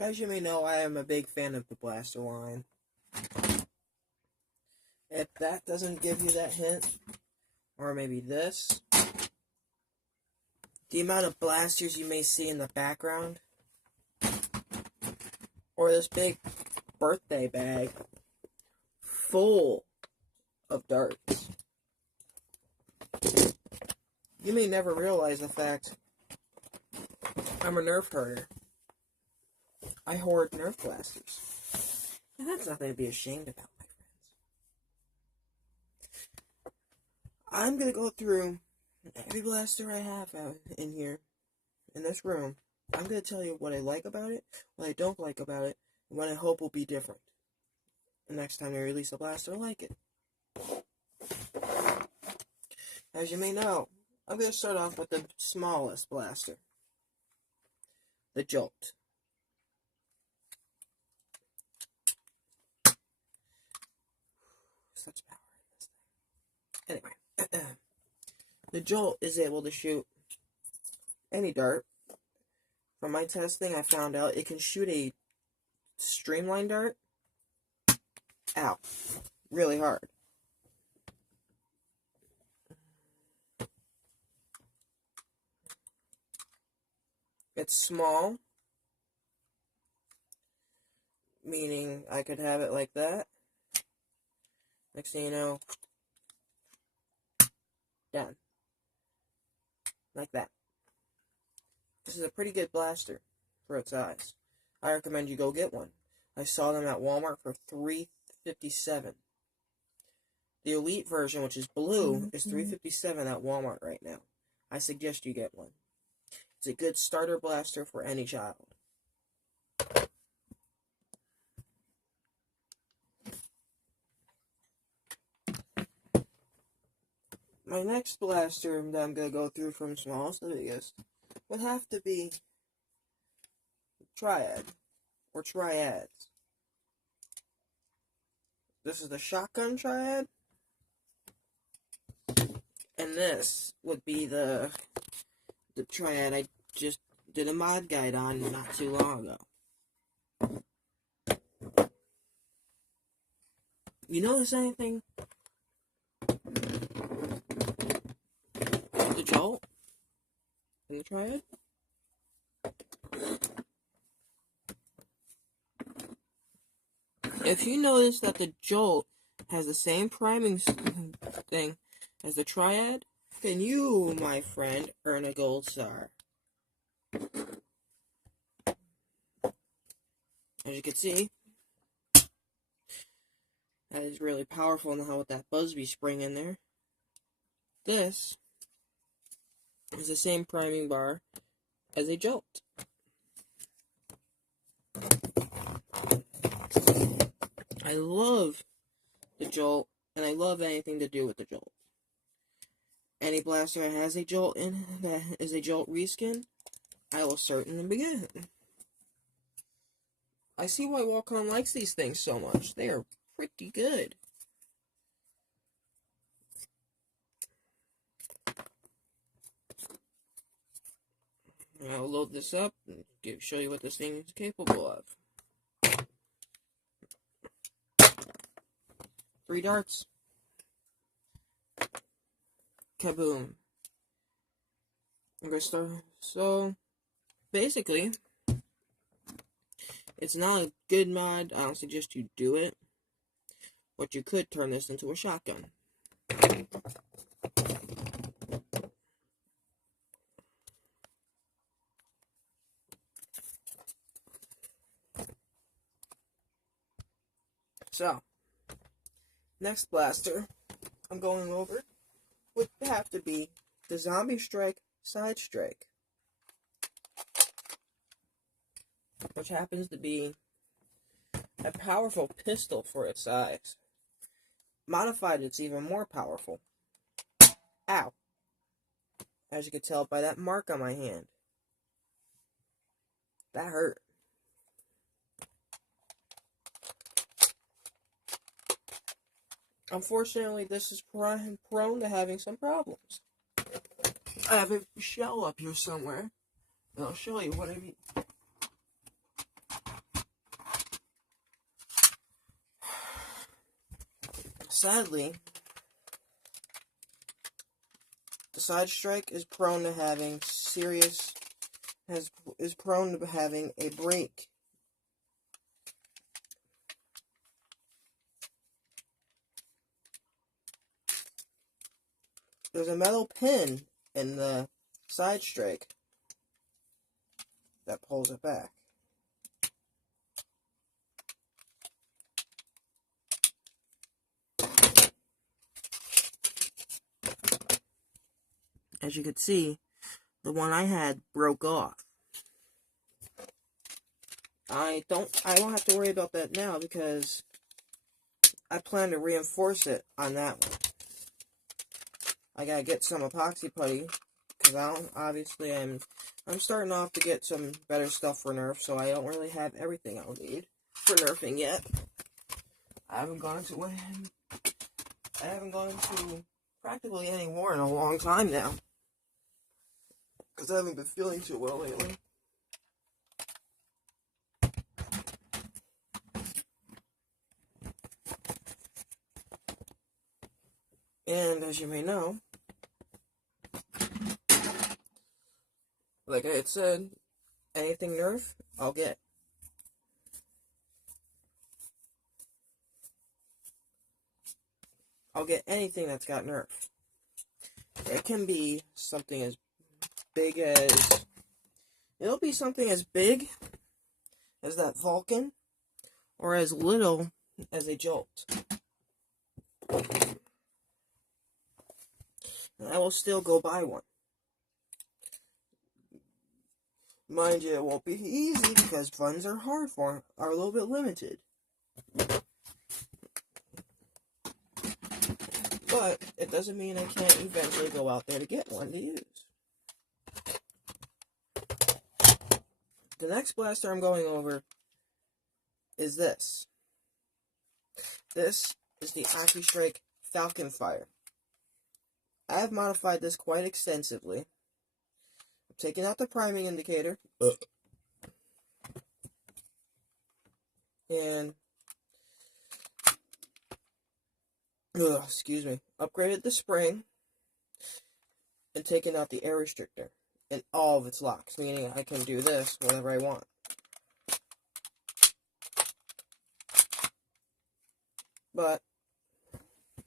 As you may know, I am a big fan of the Blaster line. If that doesn't give you that hint, or maybe this, the amount of blasters you may see in the background, or this big birthday bag full of darts. You may never realize the fact I'm a Nerf herder. I hoard Nerf blasters. And that's nothing to be ashamed about, my friends. I'm going to go through every blaster I have out in here, in this room. I'm going to tell you what I like about it, what I don't like about it, and what I hope will be different the next time I release a blaster like it. As you may know, I'm going to start off with the smallest blaster, the Jolt. Such power in this thing. Anyway, the Jolt is able to shoot any dart. From my testing, I found out it can shoot a streamline dart out really hard. It's small, meaning I could have it like that. Next thing you know, done. Like that. This is a pretty good blaster for its size. I recommend you go get one. I saw them at Walmart for $3.57. The Elite version, which is blue, is $3.57 at Walmart right now. I suggest you get one. It's a good starter blaster for any child. My next blaster that I'm going to go through from smallest to biggest would have to be Triad, or Triads. This is the Shotgun Triad, and this would be the Triad I just did a mod guide on not too long ago. You notice anything? The Jolt and the Triad? If you notice that the Jolt has the same priming thing as the Triad, then you, my friend, earn a gold star. As you can see, that is really powerful now with that Busby spring in there. This is the same priming bar as a Jolt. I love the Jolt, and I love anything to do with the Jolt. Any blaster that has a Jolt in that is a Jolt reskin, I will certainly begin. I see why Walcon likes these things so much. They are pretty good. I'll load this up and show you what this thing is capable of. 3 darts. Kaboom. I'm gonna start. So, basically, it's not a good mod. I don't suggest you do it. But you could turn this into a shotgun. So, next blaster I'm going over would have to be the Zombie Strike Side Strike, which happens to be a powerful pistol for its size. Modified, it's even more powerful. Ow. As you can tell by that mark on my hand. That hurt. Unfortunately, this is prone to having some problems. I have a shell up here somewhere, and I'll show you what I mean. sadly, the Side Strike is prone to having is prone to having a break. There's a metal pin in the Side Strike that pulls it back. As you can see, the one I had broke off. I won't have to worry about that now because I plan to reinforce it on that one. I gotta get some epoxy putty because I'm starting off to get some better stuff for Nerf, so I don't really have everything I'll need for Nerfing yet. I haven't gone into practically any war in a long time now because I haven't been feeling too well lately. And as you may know, like I had said, anything Nerf, I'll get. I'll get anything that's got Nerf. It can be something as big as... It'll be something as big as that Vulcan, or as little as a Jolt. And I will still go buy one. Mind you, it won't be easy because funds are a little bit limited. But it doesn't mean I can't eventually go out there to get one to use. The next blaster I'm going over is this. This is the AccuStrike Falcon Fire. I have modified this quite extensively. I'm taking out the priming indicator. And excuse me, upgraded the spring and taken out the air restrictor in all of its locks, meaning I can do this whenever I want. But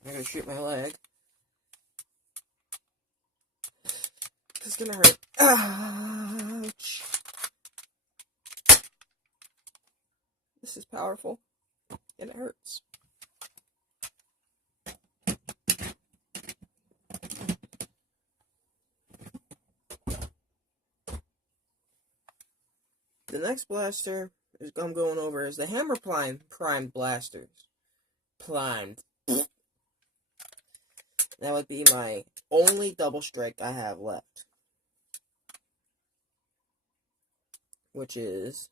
I'm gonna shoot my leg. It's gonna hurt. Ouch! This is powerful, and it hurts. The next blaster I'm going over is the Hammer Prime blasters. Primed. That would be my only double strike I have left, which is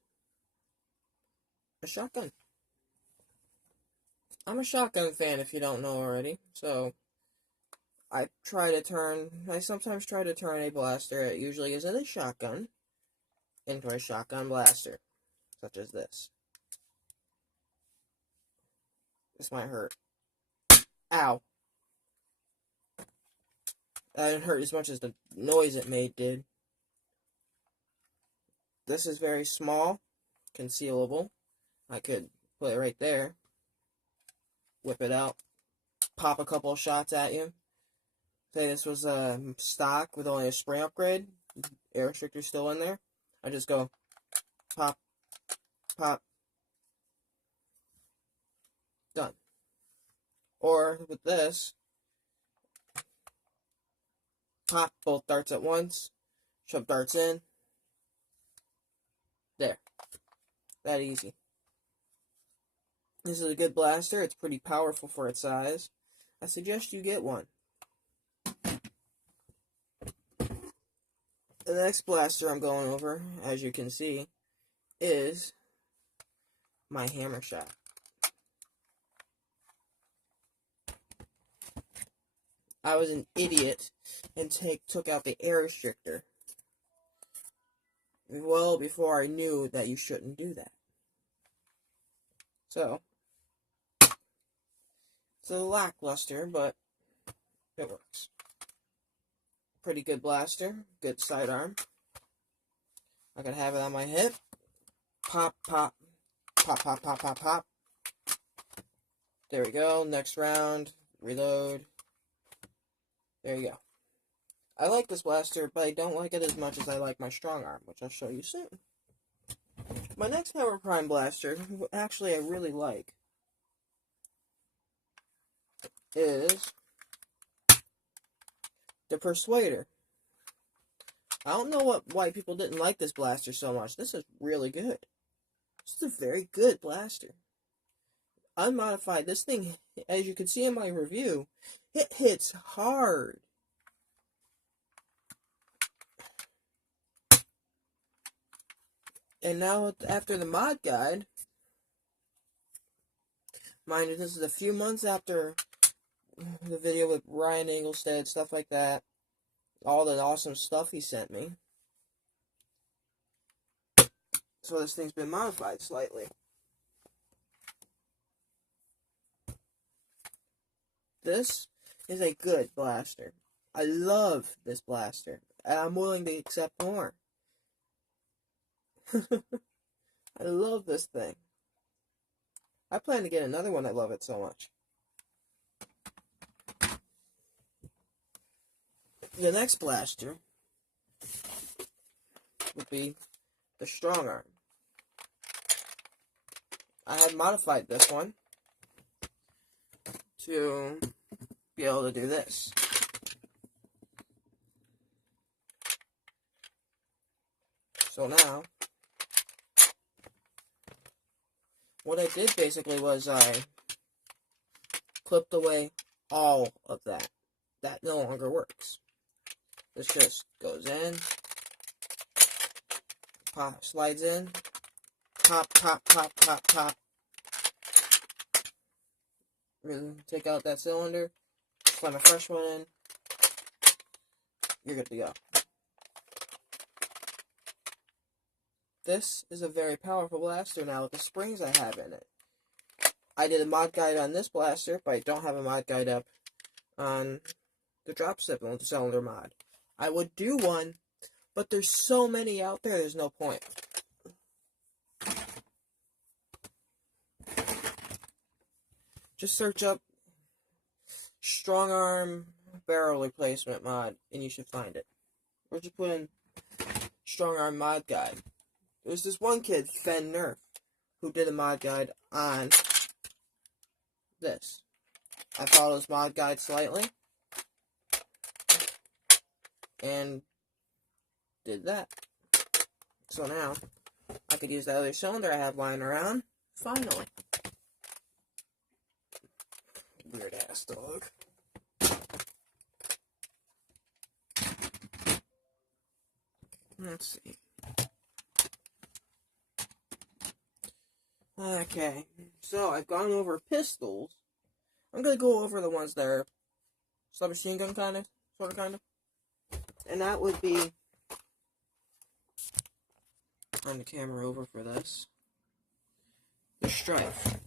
a shotgun. I'm a shotgun fan if you don't know already, so I sometimes try to turn a blaster, it usually is a shotgun, into a shotgun blaster, such as this. This might hurt. Ow. That didn't hurt as much as the noise it made did. This is very small, concealable. I could put it right there, whip it out, pop a couple of shots at you. Say this was a stock with only a spring upgrade, air restrictor still in there. I just go pop, pop, done. Or with this, pop both darts at once, shove darts in. There. That easy. This is a good blaster. It's pretty powerful for its size. I suggest you get one. The next blaster I'm going over, as you can see, is my Hammer Shot. I was an idiot and took out the air restrictor well before I knew that you shouldn't do that. So, It's a lackluster, but it works. Pretty good blaster, good sidearm. I can have it on my hip. Pop, pop, pop, pop, pop, pop, pop. There we go. Next round. Reload. There you go. I like this blaster, but I don't like it as much as I like my strong arm, which I'll show you soon. My next Hammer Prime blaster, actually I really like, is the Persuader. I don't know why people didn't like this blaster so much. This is really good. This is a very good blaster. Unmodified, this thing, as you can see in my review, it hits hard. And now, after the mod guide, mind you, this is a few months after the video with Ryan Engelstead, stuff like that, all the awesome stuff he sent me. So this thing's been modified slightly. This is a good blaster. I love this blaster, and I'm willing to accept more. I love this thing. I plan to get another one. I love it so much. The next blaster would be the Strong Arm. I had modified this one to be able to do this. So now, what I did basically was I clipped away all of that. That no longer works. This just goes in, pop, slides in, pop, pop, pop, pop, pop. Take out that cylinder, slide a fresh one in, you're good to go. This is a very powerful blaster now with the springs I have in it. I did a mod guide on this blaster, but I don't have a mod guide up on the drop cylinder mod. I would do one, but there's so many out there, there's no point. Just search up Strong Arm barrel replacement mod, and you should find it. Or just put in Strong Arm mod guide. There's this one kid, Fen Nerf, who did a mod guide on this. I followed his mod guide slightly, and did that. So now, I could use that other cylinder I have lying around, finally. Weird ass dog. Let's see. Okay, so I've gone over pistols. I'm gonna go over the ones that are submachine gun kind of. And that would be, turn the camera over for this, the Strife.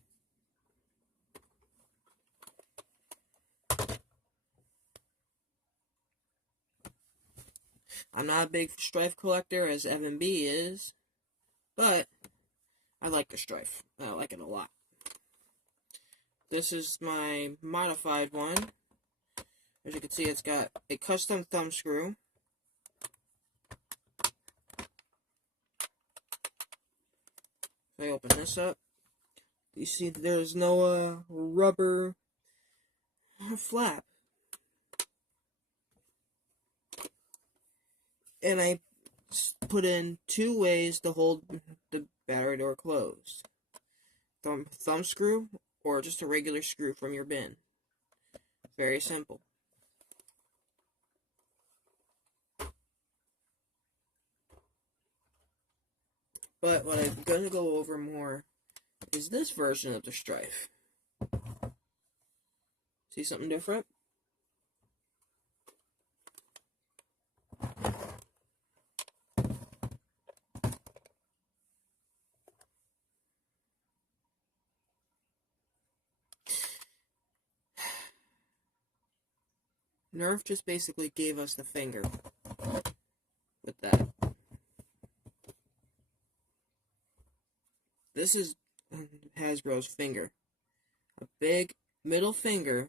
I'm not a big Strife collector as Evan B is, but I like the Strife. I like it a lot. This is my modified one. As you can see, it's got a custom thumb screw. If I open this up, you see there's no rubber flap. And I put in 2 ways to hold the battery door closed. Thumb screw, or just a regular screw from your bin. Very simple. But what I'm going to go over more is this version of the Strife. See something different? Nerf just basically gave us the finger with that. This is Hasbro's finger. A big middle finger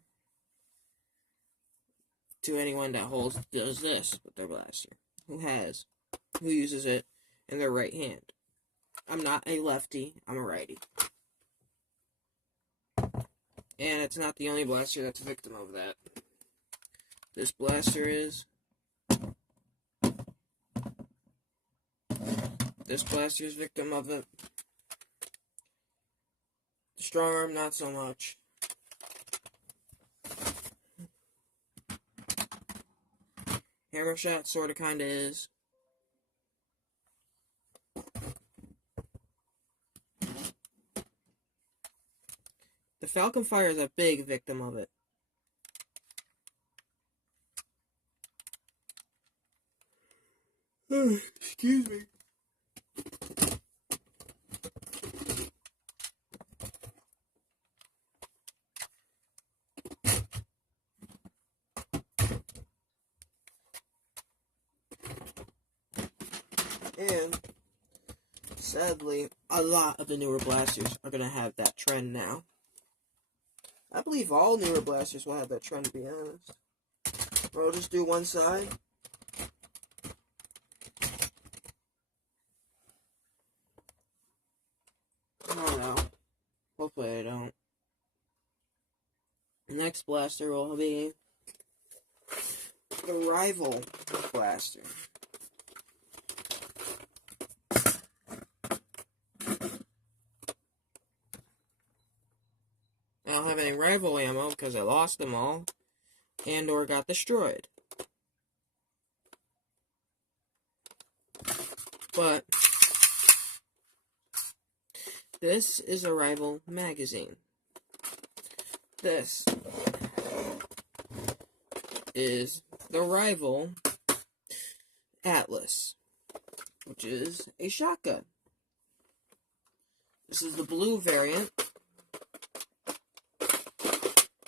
to anyone that does this with their blaster. Who uses it in their right hand. I'm not a lefty, I'm a righty. And it's not the only blaster that's a victim of that. This blaster is. This blaster is victim of it. The strong arm, not so much. Hammer shot sorta kinda is. The Falcon Fire is a big victim of it. Excuse me. And sadly, a lot of the newer blasters are going to have that trend now. I believe all newer blasters will have that trend, to be honest. We'll just do one side. I don't know. Hopefully I don't. The next blaster will be the Rival blaster. I don't have any Rival ammo because I lost them all and or got destroyed. But this is a Rival magazine. This is the Rival Atlas, which is a shotgun. This is the blue variant.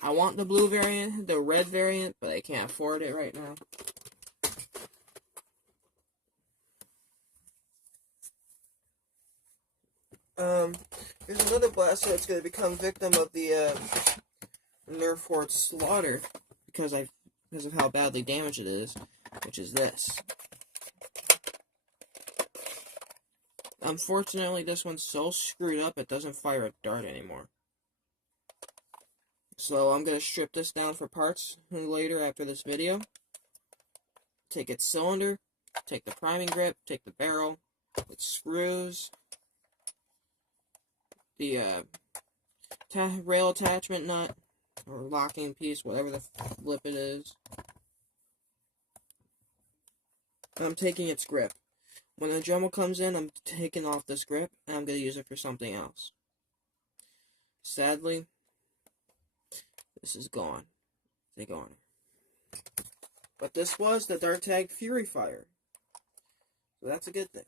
I want the blue variant, the red variant, but I can't afford it right now. There's another blaster that's going to become victim of the Nerf Horde slaughter because of how badly damaged it is, which is this. Unfortunately, this one's so screwed up it doesn't fire a dart anymore. So I'm going to strip this down for parts later after this video. Take its cylinder, take the priming grip, take the barrel, its screws, the rail attachment nut, or locking piece, whatever the flip it is. I'm taking its grip. When the Dremel comes in, I'm taking off this grip, and I'm going to use it for something else. Sadly, this is gone. They gone. But this was the Dart Tag Fury Fire. So that's a good thing.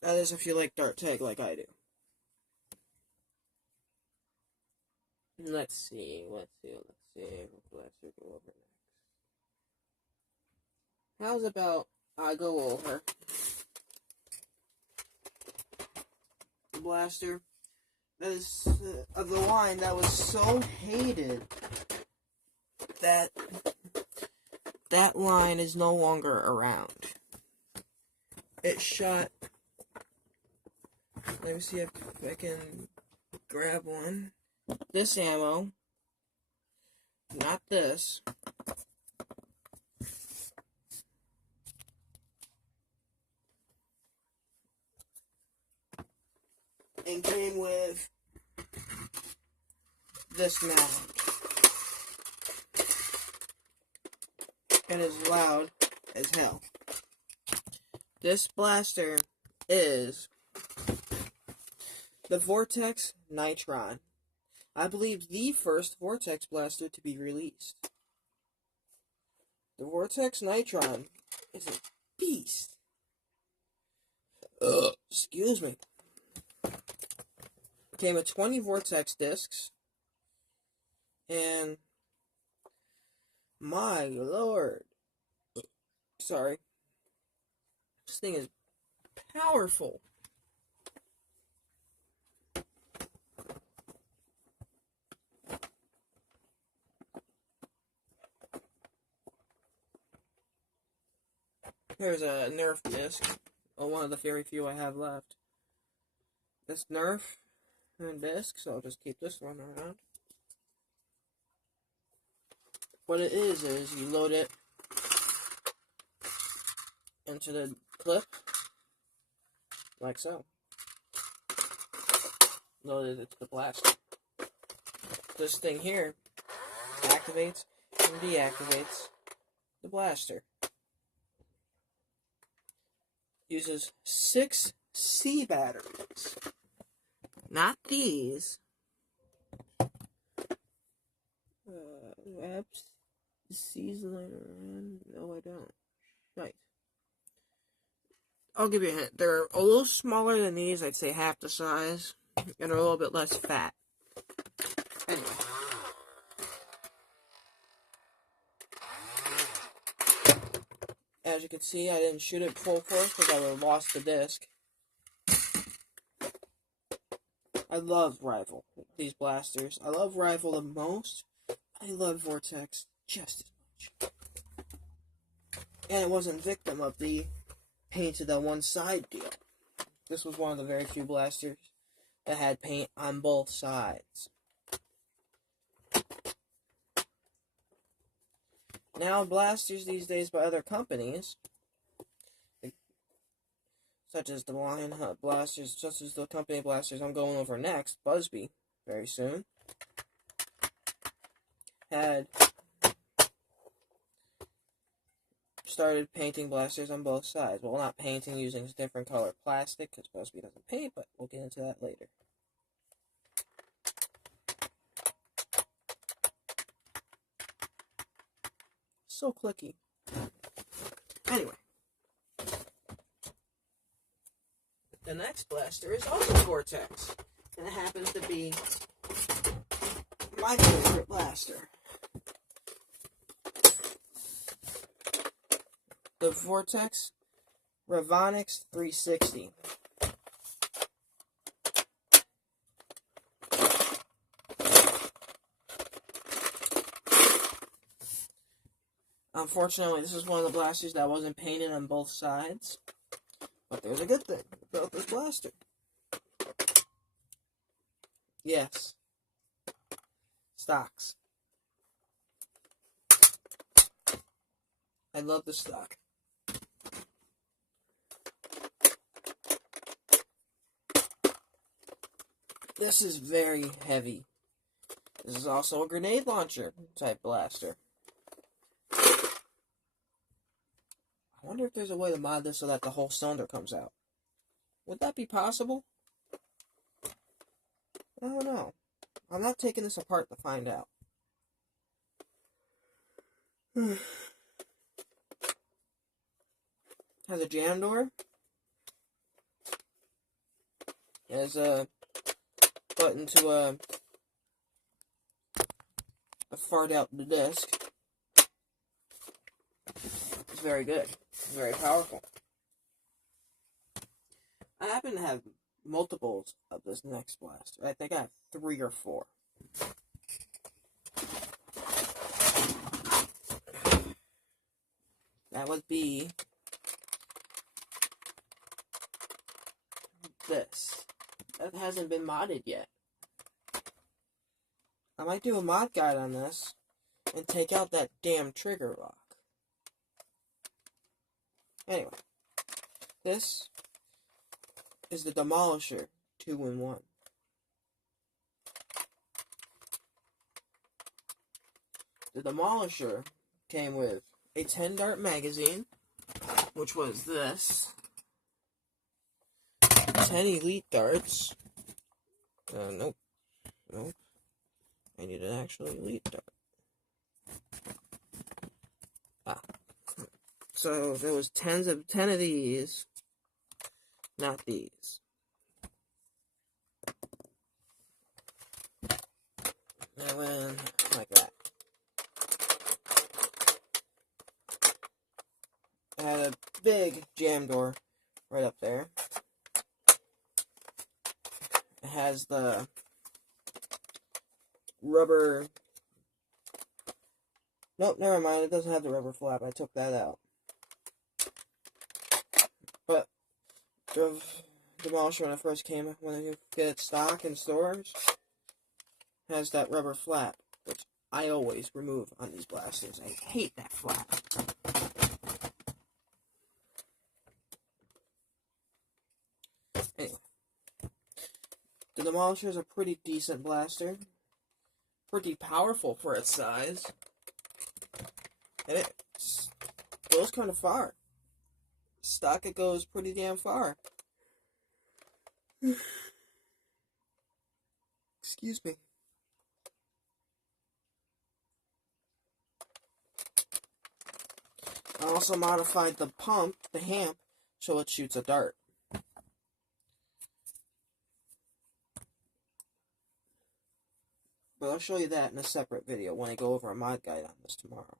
That is if you like Dart Tag like I do. Let's see. What blaster go over next? How's about I go over the blaster that is of the line that was so hated that that line is no longer around. It shot. Let me see if I can grab one. This ammo, not this. And came with this mount. And is loud as hell. This blaster is the Vortex Nitron. I believe the first Vortex blaster to be released. The Vortex Nitron is a beast. Excuse me. Came with 20 Vortex discs, And my lord, sorry, this thing is powerful. Here's a Nerf disc, one of the very few I have left. This Nerf and disc, so I'll just keep this one around. What it is you load it into the clip, like so. Load it to the blaster. This thing here activates and deactivates the blaster. Uses 6 C batteries. Not these. Apps. C's laying around. No, I don't. Right. I'll give you a hint. They're a little smaller than these. I'd say half the size. And are a little bit less fat. Anyway. As you can see, I didn't shoot it full force because I would have lost the disc. I love Rival, these blasters. I love Rival the most. I love Vortex just as much. And it wasn't victim of the painted on one side deal. This was one of the very few blasters that had paint on both sides. Now, blasters these days by other companies, such as the Lionheart blasters, such as the company blasters I'm going over next, Busby, very soon, had started painting blasters on both sides. Well, not painting, using different color plastic, because Busby doesn't paint, but we'll get into that later. So clicky. Anyway. The next blaster is also Vortex. And it happens to be my favorite blaster. The Vortex Ravonix 360. Unfortunately, this is one of the blasters that wasn't painted on both sides. But there's a good thing about this blaster. Yes. Stocks. I love the stock. This is very heavy. This is also a grenade launcher type blaster. I wonder if there's a way to mod this so that the whole cylinder comes out. Would that be possible? I don't know. I'm not taking this apart to find out. Has a jam door. Has a button to fart out the disc. It's very good. It's very powerful. I happen to have multiples of this next blaster. I think I have 3 or 4. That would be this. That hasn't been modded yet. I might do a mod guide on this and take out that damn trigger lock. Anyway, this is the Demolisher 2-in-1. The Demolisher came with a 10-dart magazine, which was this. 10 elite darts. Nope. Nope. I need an actual elite dart. So there was 10 of these. Not these. And then like that. It had a big jam door right up there. It has the rubber... Nope, never mind. It doesn't have the rubber flap. I took that out. But the Demolisher, when it first came, when you get it stock in stores, has that rubber flap, which I always remove on these blasters. I hate that flap. Anyway, the Demolisher is a pretty decent blaster. Pretty powerful for its size. And it goes kind of far. Stock, it goes pretty damn far. Excuse me. I also modified the pump, the hamp, so it shoots a dart. But I'll show you that in a separate video when I go over a mod guide on this tomorrow.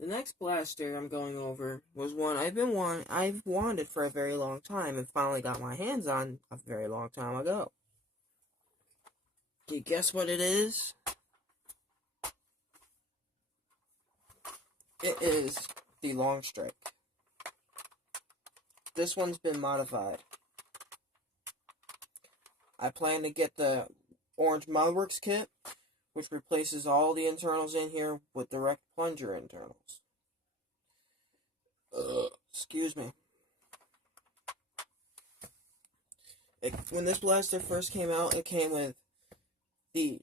The next blaster I'm going over was one I've wanted for a very long time and finally got my hands on a very long time ago. Can you guess what it is? It is the Long Strike. This one's been modified. I plan to get the Orange Modworks kit, which replaces all the internals in here with direct plunger internals. Excuse me. When this blaster first came out, it came with these.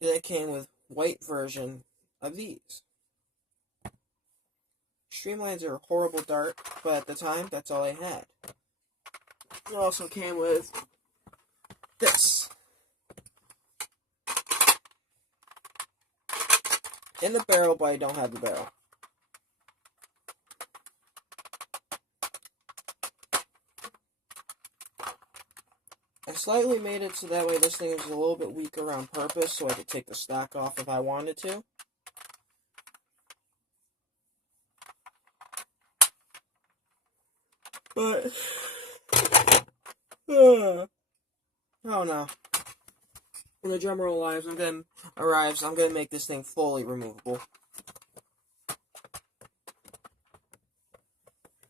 It came with white version of these. Streamlines are a horrible dart, but at the time, that's all I had. It also came with this. In the barrel, but I don't have the barrel. I slightly made it so that way this thing is a little bit weaker on purpose, so I could take the stock off if I wanted to. But, I don't know. When the drum roll arrives, I'm gonna make this thing fully removable.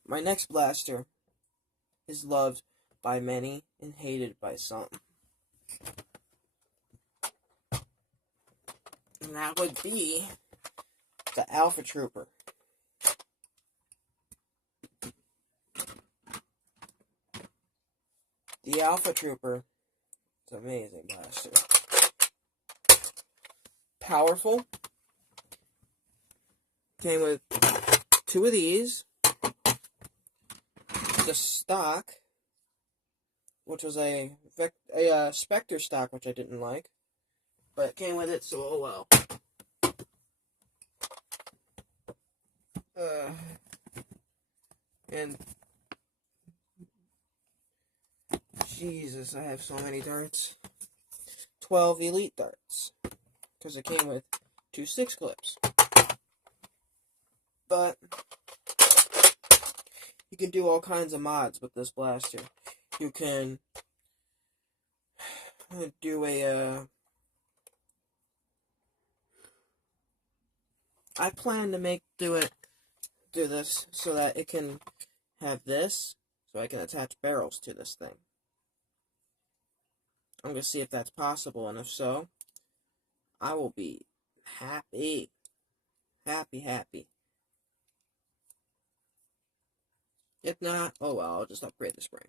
My next blaster is loved by many and hated by some. And that would be the Alpha Trooper. The Alpha Trooper is an amazing blaster. Powerful. Came with 2 of these. The stock, which was a Spectre stock, which I didn't like. But it came with it, so oh well. And Jesus, I have so many darts. 12 elite darts. Because it came with 2 6 clips. But you can do all kinds of mods with this blaster. You can do I plan to do this so that it can have this, so I can attach barrels to this thing. I'm going to see if that's possible, and if so, I will be happy. Happy. If not, oh well, I'll just upgrade the spring.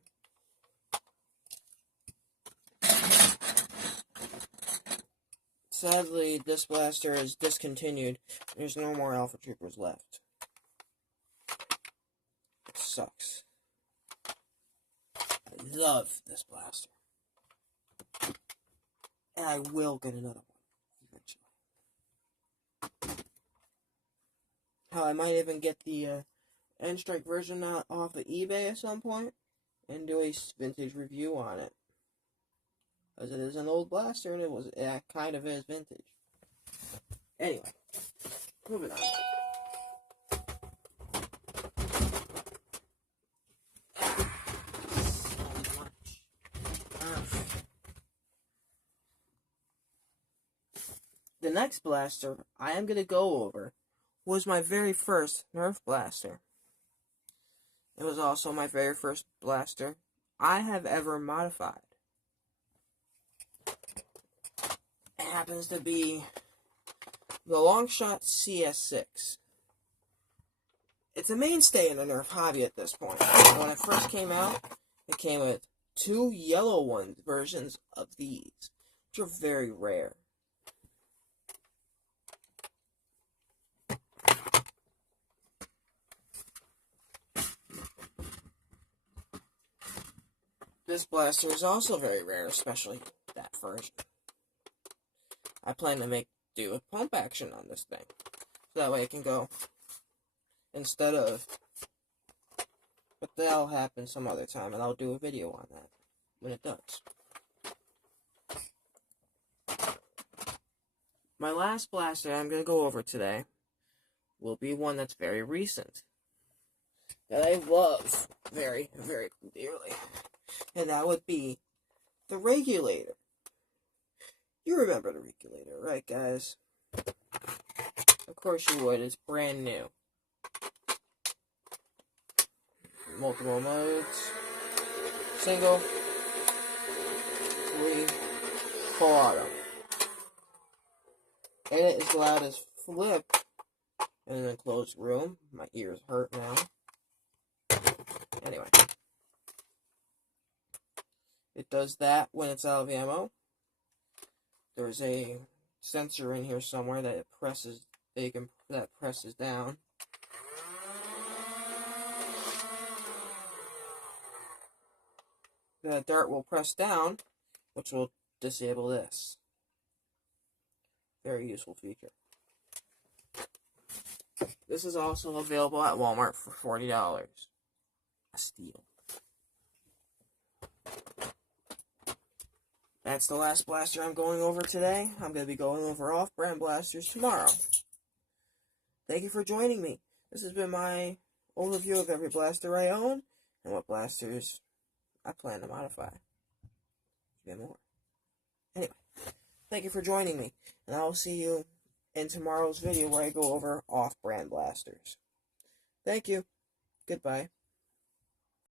Sadly, this blaster is discontinued. There's no more Alpha Troopers left. It sucks. I love this blaster. And I will get another one eventually. Hell, I might even get the N-Strike version off of eBay at some point and do a vintage review on it. Because it is an old blaster and it kind of is vintage. Anyway, moving on. The next blaster I am going to go over was my very first Nerf blaster. It was also my very first blaster I have ever modified. It happens to be the Longshot CS6. It's a mainstay in the Nerf hobby at this point. When it first came out, it came with 2 yellow versions of these, which are very rare. This blaster is also very rare, especially that version. I plan to do a pump action on this thing. So that way it can go instead of... But that'll happen some other time, and I'll do a video on that when it does. My last blaster I'm going to go over today will be one that's very recent. That I love very, very dearly. And that would be the Regulator. You remember the Regulator, right, guys? Of course you would. It's brand new. Multiple modes. Single. 3. Full auto. And it is allowed as flip in an enclosed room. My ears hurt now. Anyway. It does that when it's out of ammo. There's a sensor in here somewhere that presses down. The dart will press down, which will disable this. Very useful feature. This is also available at Walmart for $40. A steal. That's the last blaster I'm going over today. I'm going to be going over off-brand blasters tomorrow. Thank you for joining me. This has been my overview of every blaster I own and what blasters I plan to modify. Get more. Anyway, thank you for joining me, and I'll see you in tomorrow's video where I go over off-brand blasters. Thank you. Goodbye.